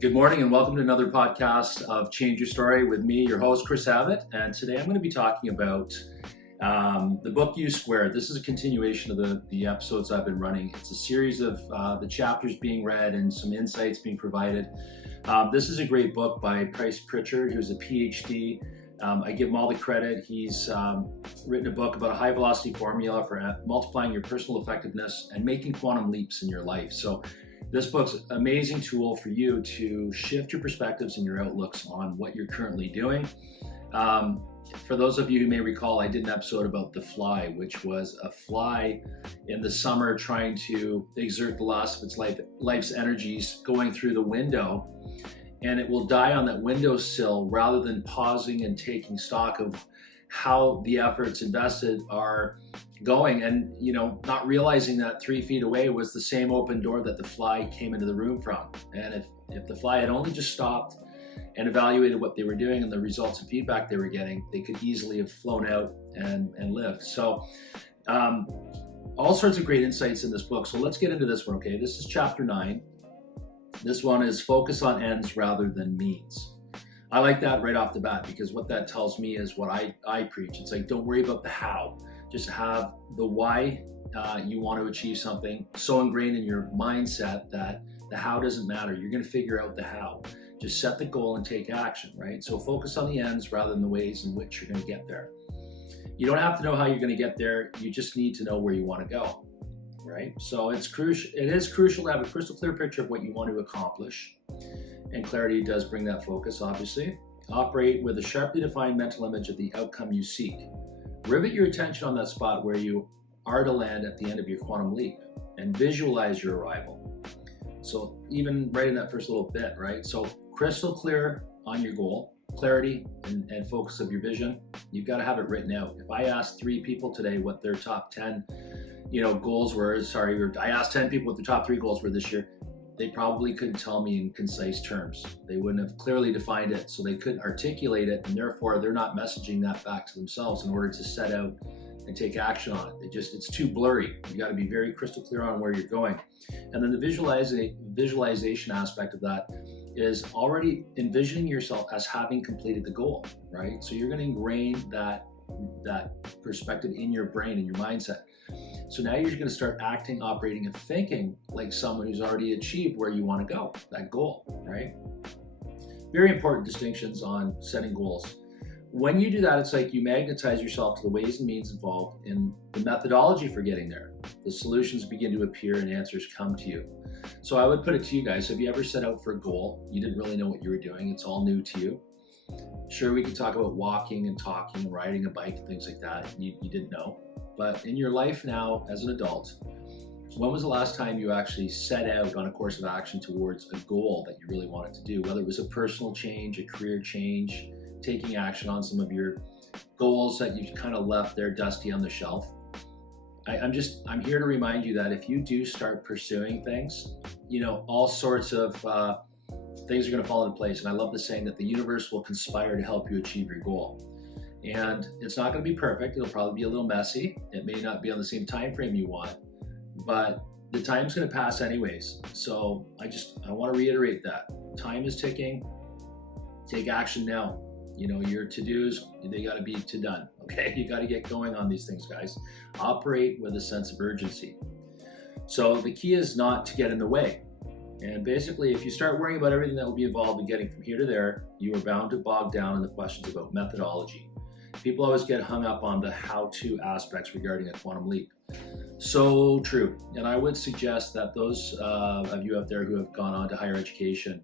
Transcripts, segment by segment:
Good morning and welcome to another podcast of Change Your Story with me, your host, Chris Abbott. And today I'm going to be talking about the book You Squared. This is a continuation of the episodes I've been running. It's a series of the chapters being read and some insights being provided. This is a great book by Price Pritchett, who's a PhD. I give him all the credit. He's written a book about a high velocity formula for multiplying your personal effectiveness and making quantum leaps in your life. So this book's an amazing tool for you to shift your perspectives and your outlooks on what you're currently doing. For those of you who may recall, I did an episode about the fly, which was a fly in the summer trying to exert the last of its life's energies going through the window, and it will die on that windowsill rather than pausing and taking stock of how the efforts invested are going, and not realizing that 3 feet away was the same open door that the fly came into the room from. And if the fly had only just stopped and evaluated what they were doing and the results and feedback they were getting, they could easily have flown out and lived. So all sorts of great insights in this book. So let's get into this one. Okay, this is chapter 9. This one is focus on ends rather than means. I like that right off the bat, because what that tells me is what I preach. It's like, don't worry about the how. Just have the why you want to achieve something so ingrained in your mindset that the how doesn't matter. You're going to figure out the how. Just set the goal and take action, right? So focus on the ends rather than the ways in which you're going to get there. You don't have to know how you're going to get there. You just need to know where you want to go, right? So it's crucial. It is crucial to have a crystal clear picture of what you want to accomplish. And clarity does bring that focus, obviously. Operate with a sharply defined mental image of the outcome you seek. Rivet your attention on that spot where you are to land at the end of your quantum leap, and visualize your arrival. So even right in that first little bit, right? So crystal clear on your goal, clarity and focus of your vision. You've got to have it written out. If I asked 3 people today what their top 10 goals were, I asked 10 people what their top 3 goals were this year, they probably couldn't tell me in concise terms. They wouldn't have clearly defined it, so they couldn't articulate it, and therefore they're not messaging that back to themselves in order to set out and take action on it. It's too blurry. You got to be very crystal clear on where you're going. And then the visualization aspect of that is already envisioning yourself as having completed the goal, right? So you're going to ingrain that perspective in your brain and your mindset. So now you're going to start acting, operating, and thinking like someone who's already achieved where you want to go, that goal, right? Very important distinctions on setting goals. When you do that, it's like you magnetize yourself to the ways and means involved in the methodology for getting there. The solutions begin to appear and answers come to you. So I would put it to you guys, have you ever set out for a goal? You didn't really know what you were doing. It's all new to you. Sure, we can talk about walking and talking and riding a bike and things like that. You didn't know. But in your life now as an adult, when was the last time you actually set out on a course of action towards a goal that you really wanted to do? Whether it was a personal change, a career change, taking action on some of your goals that you've kind of left there dusty on the shelf. I'm here to remind you that if you do start pursuing things, all sorts of things are going to fall into place. And I love the saying that the universe will conspire to help you achieve your goal. And it's not going to be perfect. It'll probably be a little messy. It may not be on the same time frame you want, but the time's going to pass anyways. So I want to reiterate that time is ticking. Take action now. Your to-dos, they got to be to done. Okay, you got to get going on these things, guys. Operate with a sense of urgency. So the key is not to get in the way. And basically, if you start worrying about everything that will be involved in getting from here to there, you are bound to bog down in the questions about methodology. People always get hung up on the how-to aspects regarding a quantum leap. So true. And I would suggest that those of you out there who have gone on to higher education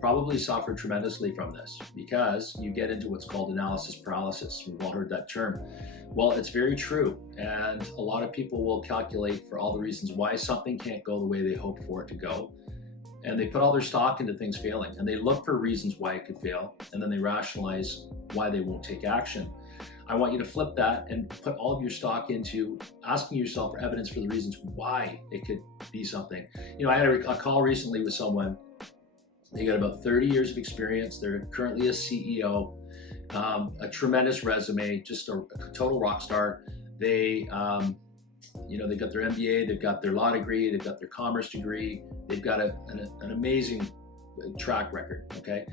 probably suffer tremendously from this, because you get into what's called analysis paralysis. We've all heard that term. Well, it's very true. And a lot of people will calculate for all the reasons why something can't go the way they hope for it to go. And they put all their stock into things failing, and they look for reasons why it could fail, and then they rationalize why they won't take action. I want you to flip that and put all of your stock into asking yourself for evidence for the reasons why it could be something. I had a call recently with someone. They got about 30 years of experience. They're currently a CEO, a tremendous resume, just a total rock star. They they've got their MBA, they've got their law degree, they've got their commerce degree, they've got an amazing track record, okay?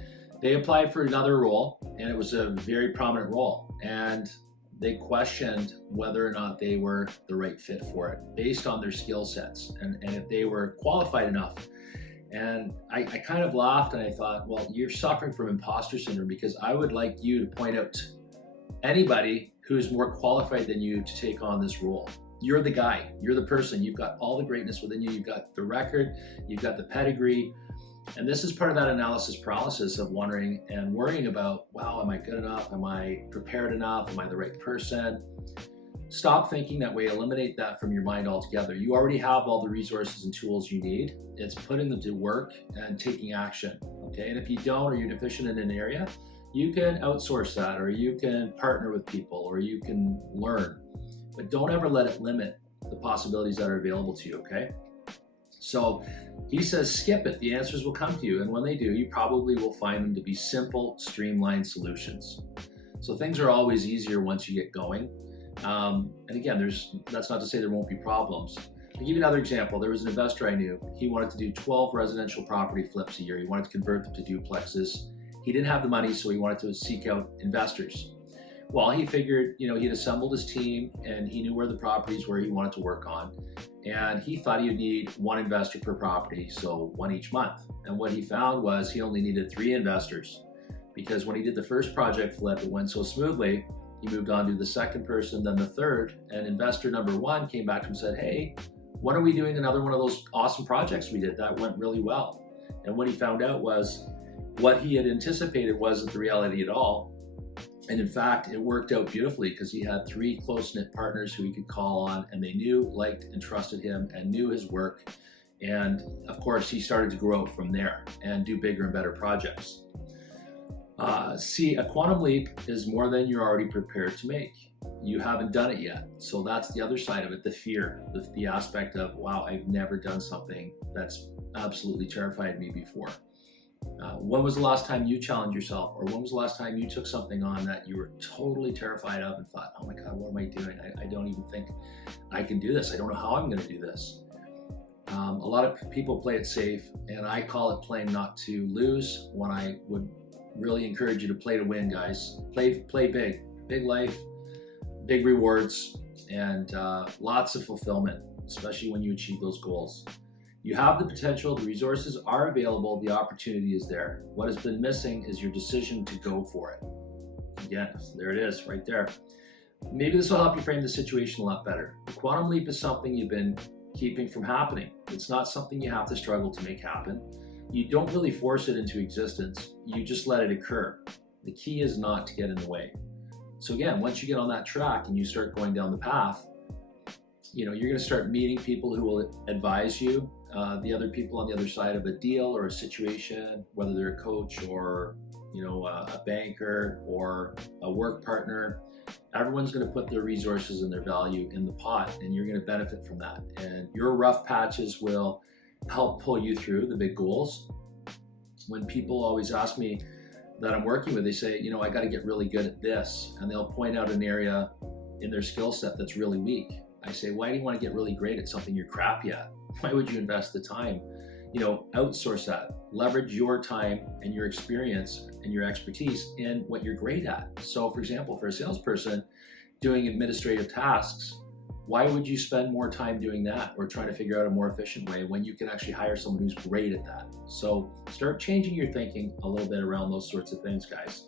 They applied for another role, and it was a very prominent role, and they questioned whether or not they were the right fit for it based on their skill sets and if they were qualified enough. And I kind of laughed and I thought, well, you're suffering from imposter syndrome, because I would like you to point out anybody who's more qualified than you to take on this role. You're the guy, you're the person, you've got all the greatness within you, you've got the record, you've got the pedigree. And this is part of that analysis paralysis of wondering and worrying about, wow, am I good enough? Am I prepared enough? Am I the right person? Stop thinking that way. Eliminate that from your mind altogether. You already have all the resources and tools you need. It's putting them to work and taking action, okay? And if you don't, or you're deficient in an area, you can outsource that, or you can partner with people, or you can learn. But don't ever let it limit the possibilities that are available to you, okay? So he says, skip it. The answers will come to you. And when they do, you probably will find them to be simple, streamlined solutions. So things are always easier once you get going. And again, that's not to say there won't be problems. I'll give you another example. There was an investor I knew. He wanted to do 12 residential property flips a year. He wanted to convert them to duplexes. He didn't have the money, so he wanted to seek out investors. Well, he figured, he'd assembled his team and he knew where the properties were he wanted to work on. And he thought he'd need one investor per property, so one each month. And what he found was he only needed 3 investors, because when he did the first project flip, it went so smoothly, he moved on to the second person, then the third, and investor number 1 came back to him and said, hey, when are we doing another one of those awesome projects we did? That went really well. And what he found out was what he had anticipated wasn't the reality at all. And in fact, it worked out beautifully, because he had 3 close-knit partners who he could call on, and they knew, liked, and trusted him and knew his work. And of course, he started to grow from there and do bigger and better projects. See, a quantum leap is more than you're already prepared to make. You haven't done it yet. So that's the other side of it, the fear, the aspect of, wow, I've never done something that's absolutely terrified me before. When was the last time you challenged yourself, or when was the last time you took something on that you were totally terrified of and thought, oh my God, what am I doing? I don't even think I can do this. I don't know how I'm going to do this. A lot of people play it safe, and I call it playing not to lose, when I would really encourage you to play to win, guys. Play big life, big rewards, and lots of fulfillment, especially when you achieve those goals. You have the potential, the resources are available, the opportunity is there. What has been missing is your decision to go for it. Again, there it is, right there. Maybe this will help you frame the situation a lot better. The quantum leap is something you've been keeping from happening. It's not something you have to struggle to make happen. You don't really force it into existence, you just let it occur. The key is not to get in the way. So again, once you get on that track and you start going down the path, you're going to start meeting people who will advise you, the other people on the other side of a deal or a situation, whether they're a coach or a banker or a work partner. Everyone's going to put their resources and their value in the pot, and you're going to benefit from that. And your rough patches will help pull you through the big goals. When people always ask me that I'm working with, they say, I got to get really good at this, and they'll point out an area in their skill set that's really weak. I say, why do you want to get really great at something you're crappy at? Why would you invest the time? Outsource that. Leverage your time and your experience and your expertise in what you're great at. So for example, for a salesperson doing administrative tasks, why would you spend more time doing that or trying to figure out a more efficient way when you can actually hire someone who's great at that? So start changing your thinking a little bit around those sorts of things, guys.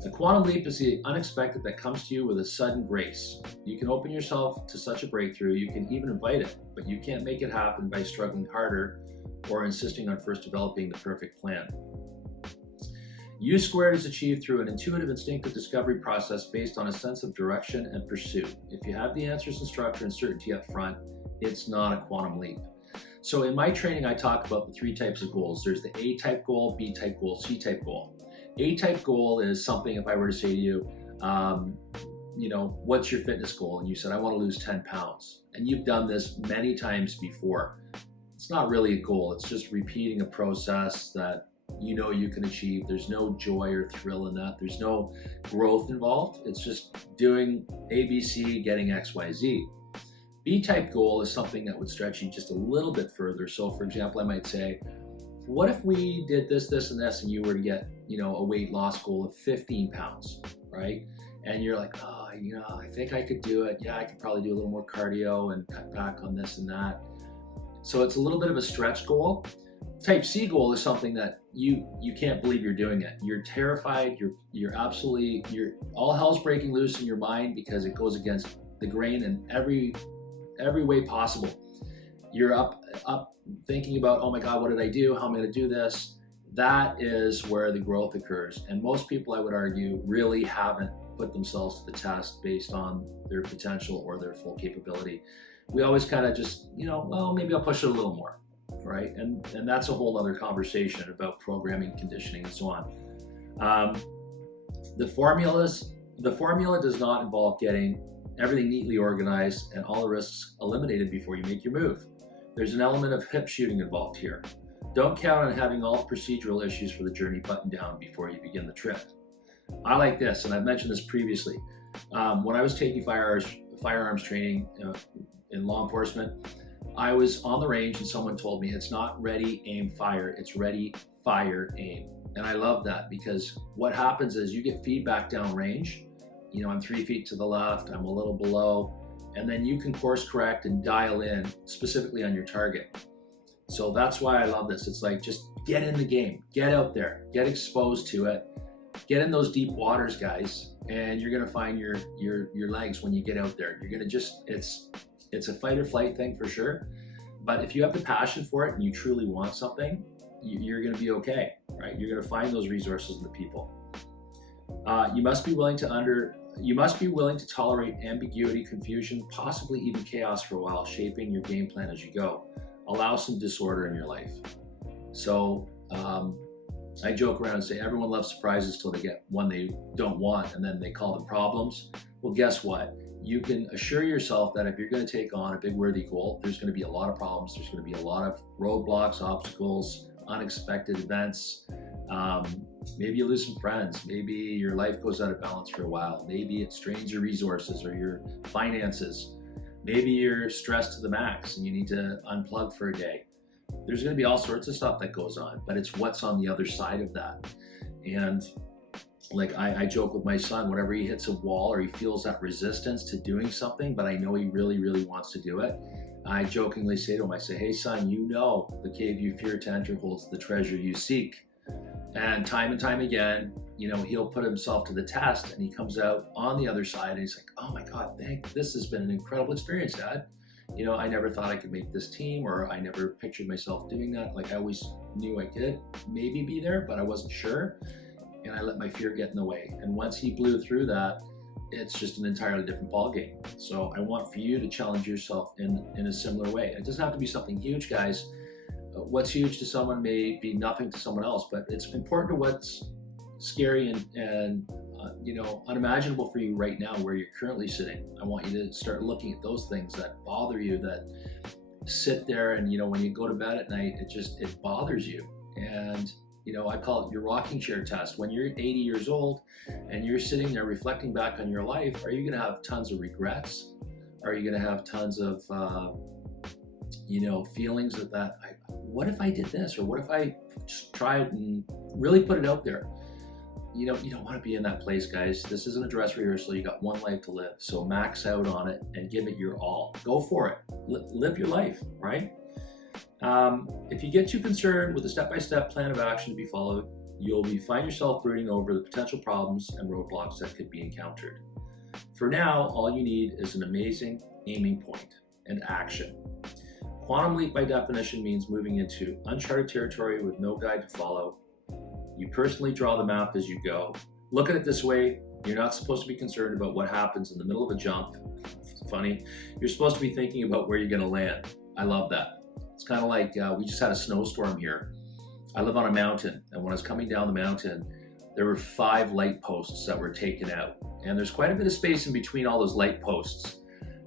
The quantum leap is the unexpected that comes to you with a sudden grace. You can open yourself to such a breakthrough, you can even invite it, but you can't make it happen by struggling harder or insisting on first developing the perfect plan. U2 is achieved through an intuitive, instinctive discovery process based on a sense of direction and pursuit. If you have the answers and structure and certainty up front, it's not a quantum leap. So in my training, I talk about the 3 types of goals. There's the A-type goal, B-type goal, C-type goal. A-type goal is something, if I were to say to you, what's your fitness goal? And you said, I want to lose 10 pounds. And you've done this many times before. It's not really a goal. It's just repeating a process that you can achieve. There's no joy or thrill in that. There's no growth involved. It's just doing ABC, getting XYZ. B-type goal is something that would stretch you just a little bit further. So for example, I might say, what if we did this, this, and this, and you were to get, a weight loss goal of 15 pounds, right? And you're like, oh, I think I could do it. Yeah, I could probably do a little more cardio and cut back on this and that. So it's a little bit of a stretch goal. Type C goal is something that you can't believe you're doing it. You're terrified. You're all hell's breaking loose in your mind because it goes against the grain in every way possible. You're up thinking about, oh my God, what did I do? How am I going to do this? That is where the growth occurs. And most people, I would argue, really haven't put themselves to the test based on their potential or their full capability. We always kind of just, well, maybe I'll push it a little more, right? And that's a whole other conversation about programming, conditioning, and so on. The formula does not involve getting everything neatly organized and all the risks eliminated before you make your move. There's an element of hip shooting involved here. Don't count on having all procedural issues for the journey buttoned down before you begin the trip. I like this, and I've mentioned this previously. When I was taking firearms training in law enforcement, I was on the range and someone told me it's not ready, aim, fire, it's ready, fire, aim. And I love that because what happens is you get feedback down range. I'm 3 feet to the left, I'm a little below, and then you can course correct and dial in specifically on your target. So that's why I love this. It's like, just get in the game, get out there, get exposed to it, get in those deep waters, guys, and you're gonna find your legs when you get out there. You're gonna it's a fight or flight thing for sure, but if you have the passion for it and you truly want something, you're gonna be okay, right? You're gonna find those resources in the people. You must be willing to tolerate ambiguity, confusion, possibly even chaos for a while, shaping your game plan as you go. Allow some disorder in your life. So I joke around and say everyone loves surprises till they get one they don't want, and then they call them problems. Well, guess what? You can assure yourself that if you're going to take on a big worthy goal, there's going to be a lot of problems. There's going to be a lot of roadblocks, obstacles, unexpected events. Maybe you lose some friends. Maybe your life goes out of balance for a while. Maybe it strains your resources or your finances. Maybe you're stressed to the max and you need to unplug for a day. There's going to be all sorts of stuff that goes on, but it's what's on the other side of that. And like I joke with my son, whenever he hits a wall or he feels that resistance to doing something, but I know he really, really wants to do it, I jokingly say to him, I say, hey son, the cave you fear to enter holds the treasure you seek. And time again, he'll put himself to the test and he comes out on the other side and he's like, oh my God, this has been an incredible experience, Dad. I never thought I could make this team, or I never pictured myself doing that. Like I always knew I could maybe be there, but I wasn't sure. And I let my fear get in the way. And once he blew through that, it's just an entirely different ballgame. So I want for you to challenge yourself in a similar way. It doesn't have to be something huge, guys. What's huge to someone may be nothing to someone else, but it's important to what's scary and unimaginable for you right now where you're currently sitting. I want you to start looking at those things that bother you, that sit there and when you go to bed at night, it bothers you. And I call it your rocking chair test. When you're 80 years old and you're sitting there reflecting back on your life, are you going to have tons of regrets? Are you going to have tons of feelings that what if I did this, or what if I just tried and really put it out there? You don't want to be in that place, guys. This isn't a dress rehearsal. You got one life to live, so max out on it and give it your all. Go for it. Live your life, right? If you get too concerned with a step-by-step plan of action to be followed, you'll find yourself brooding over the potential problems and roadblocks that could be encountered. For now, all you need is an amazing aiming point and action. Quantum leap by definition means moving into uncharted territory with no guide to follow. You personally draw the map as you go. Look at it this way: you're not supposed to be concerned about what happens in the middle of a jump. It's funny. You're supposed to be thinking about where you're going to land. I love that. It's kind of like we just had a snowstorm here. I live on a mountain, and when I was coming down the mountain, there were 5 light posts that were taken out. And there's quite a bit of space in between all those light posts.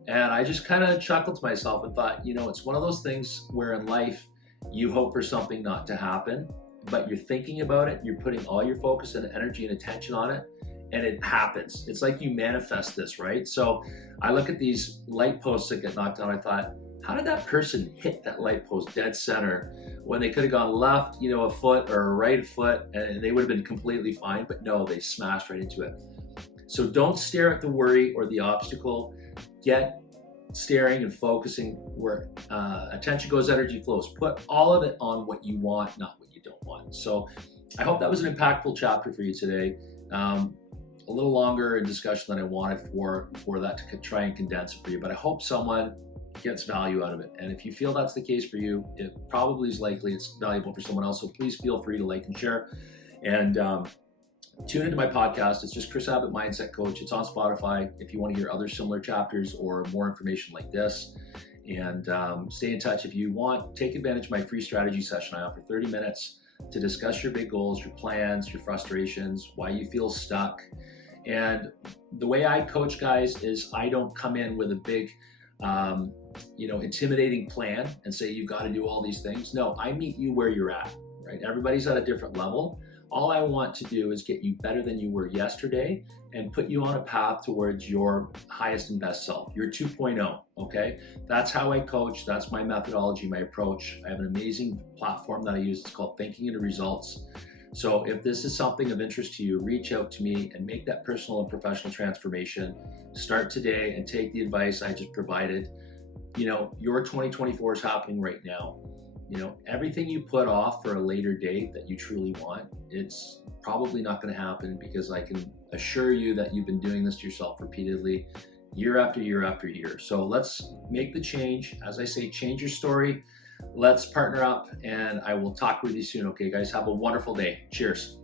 And I just kind of chuckled to myself and thought, it's one of those things where in life you hope for something not to happen, but you're thinking about it, you're putting all your focus and energy and attention on it, and it happens. It's like you manifest this, right? So I look at these light posts that get knocked down, I thought, how did that person hit that light post dead center when they could have gone left, a foot or a right foot, and they would have been completely fine, but no, they smashed right into it. So don't stare at the worry or the obstacle. Get staring and focusing where attention goes, energy flows. Put all of it on what you want, not what you don't want. So I hope that was an impactful chapter for you today. A little longer in discussion than I wanted for that to try and condense it for you, but I hope someone gets value out of it. And if you feel that's the case for you, it probably is likely it's valuable for someone else. So please feel free to like and share. And tune into my podcast. It's just Chris Abbott Mindset Coach. It's on Spotify if you want to hear other similar chapters or more information like this. And stay in touch if you want. Take advantage of my free strategy session. I offer 30 minutes to discuss your big goals, your plans, your frustrations, why you feel stuck. And the way I coach guys is I don't come in with a big, intimidating plan and say you've got to do all these things. No, I meet you where you're at, right? Everybody's at a different level. All I want to do is get you better than you were yesterday and put you on a path towards your highest and best self, your 2.0, okay? That's how I coach. That's my methodology, my approach. I have an amazing platform that I use. It's called Thinking into Results. So if this is something of interest to you, reach out to me and make that personal and professional transformation. Start today and take the advice I just provided. Your 2024 is happening right now. Everything you put off for a later date that you truly want, it's probably not going to happen, because I can assure you that you've been doing this to yourself repeatedly year after year after year. So let's make the change. As I say, change your story. Let's partner up, and I will talk with you soon. Okay, guys, have a wonderful day. Cheers.